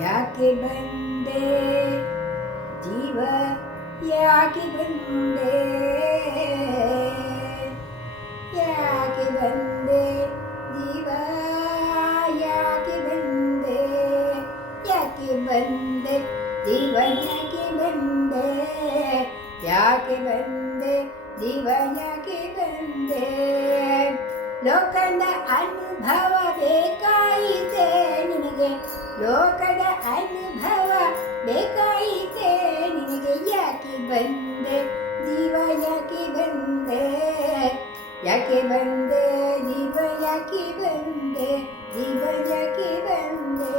ಯಾಕೆ ಬಂದೆ? ಜೀವ ಯಾಕೆ ಬಂದೆ? ಯಾಕೆ ಬಂದೆ? ಜೀವ ಯಾಕೆ ಬಂದೆ? ಯಾಕೆ ಬಂದೆ? ಜೀವ ಯಾಕೆ ಬಂದೆ? ಯಾಕೆ ಬಂದೆ? ಜೀವ ಯಾಕೆ ಬಂದೆ? ಲೋಕದ ಅನುಭವ ಬೇಕಾಯಿತೆ ನಿನಗೆ. ಲೋಕ ಅನುಭವ ಬೇಕಾಯಿತೆ, ನಿನಗೆ ಯಾಕೆ ಬಂದೆ? ಜೀವ ಯಾಕೆ ಬಂದೆ? ಯಾಕೆ ಬಂದೆ? ಜೀವ ಯಾಕೆ ಬಂದೆ? ಜೀವ ಯಾಕೆ ಬಂದೆ?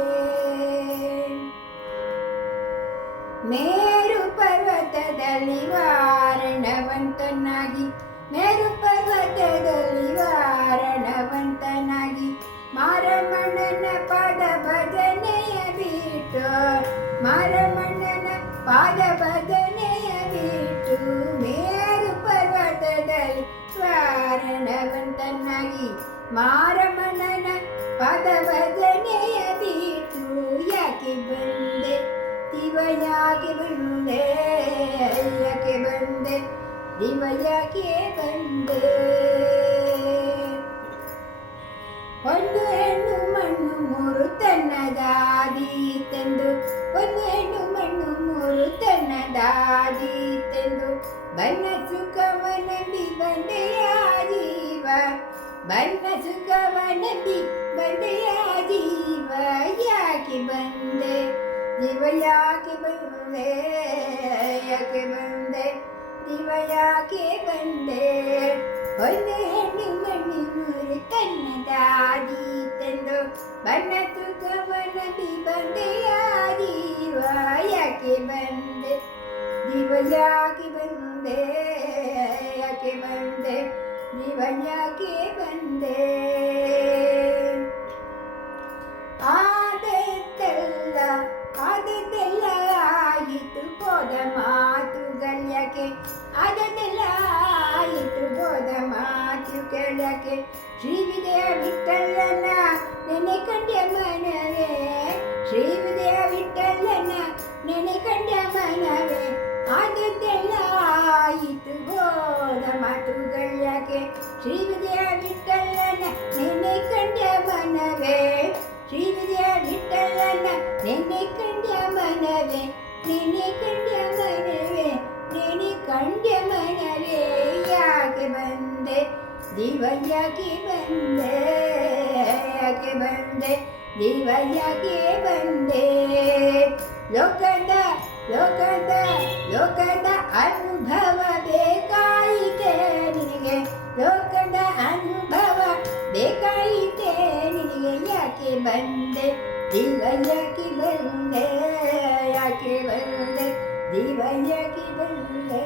ಮೇರು ಪರ್ವತದಲ್ಲಿ ವಾರಣವಂತನಾಗಿ, ಮೇರು ಪರ್ವತದಲ್ಲಿ ವಾರಣವಂತನಾಗಿ ಪಾದ ಭಜನೆಯ ಬಿಟ್ಟು ಮೇರು ಪರ್ವತದಲ್ಲಿ ವಾರಣವಂತನಾಗಿ ಮಾರಮಣ್ಣನ ಪದ ಭಜನೆಯ ಬಿಟ್ಟು ಯಾಕೆ ಬಂದೆ ದಿವ ಯಾಕೆ ಬಂದೆ ಯಾಕೆ ಬಂದೆ ದಿವ ಯಾಕೆ ಬಂದೆ ಒಂದು ಹೆಣ್ಣು ಮಣ್ಣು ಮೂರು ತನ್ನದಾದೀತೆಂದು ಒಂದು ಹೆಣ್ಣು ಮಣ್ಣು ತನ್ನದಾದೀತೆಂದು ಬಣ್ಣ ಸುಖವ ನಂಬಿ ಬಂದೆಯ ಜೀವ ಬಣ್ಣ ಸುಖವ ನಂಬಿ ಬಂದೆಯ ಜೀವ ಯಾಕೆ ಬಂದೆ ದಿವ ಯಾಕೆ ಬಂದೆ ಯಾಕೆ ಬಂದೆ ದಿವ ಯಾಕೆ ಬಂದೆ ಒಂದು ಹೆಣ್ಣು ಮಣ್ಣು ಮೂರು ತನ್ನದಾದಿ ತಂದು ಬಣ್ಣ ತುಕವನದಿ ಬಂದೆಯ ಜೀವ ಯಾಕೆ ಬಂದೆ ದಿವ ಯಾಕೆ ಬಂದೆ ಯಾಕೆ ಬಂದೆ? ದಿವ ಯಾಕೆ ಬಂದೆ? ಆದದ್ದೆಲ್ಲ ಆದದ್ದೆಲ್ಲ ಆಯಿತು ಹೋದ ಮಾತುಗಳ್ಯಕ್ಕೆ ಆದದ್ದೆಲ್ಲ ಆಯಿತು ಹೋದ ಮಾತುಗಳ್ಯಕ್ಕೆ ಶ್ರೀವಿದಯ ವಿಠಲನ ನೆನೆ ಕಂಡ್ಯ ಮನವೇ. ಶ್ರೀವಿದಯ ವಿಠಲನ ನೆನೆ ಕಂಡ ಮನವೇ. ಆದದ್ದೆಲ್ಲ ಆಯಿತು ಹೋದ ಮಾತುಗಳ್ಯಕ್ಕೆ ಶ್ರೀವಿದಯ ವಿಠಲನ ನೆನೆ ಕಂಡ್ಯ ಮನವೇ ಶ್ರೀವಿದ್ಯ ವಿಠಲನ ನೆನೆ ಕಂಡ್ಯ ಮನವೇ ನೆನೆ ಕಂಡ್ಯ ಮನವೇ ನೆನೆ ಕಂಡ್ಯ ಮನವೇ ಯಾಕೆ ಬಂದೆ ದಿವ ಯಾಕೆ ಬಂದೆ ಯಾಕೆ ಬಂದೆ ದಿವ ಯಾಕೆ ಬಂದೆ ಲೋಕದ ಲೋಕದ ಲೋಕದ ಅನುಭವ ಬೇಕಾಯಿತೆ ನಿನಗೆ. ಲೋಕದ ಅನುಭವ ಬೇಕಾಯಿತೆ ನಿನಗೆ. ಯಾಕೆ ಬಂದೆ? ದಿವ ಯಾಕೆ ಬಂದೆ? ಯಾಕೆ ಬಂದೆ? ದಿವ ಯಾಕೆ ಬಂದೆ?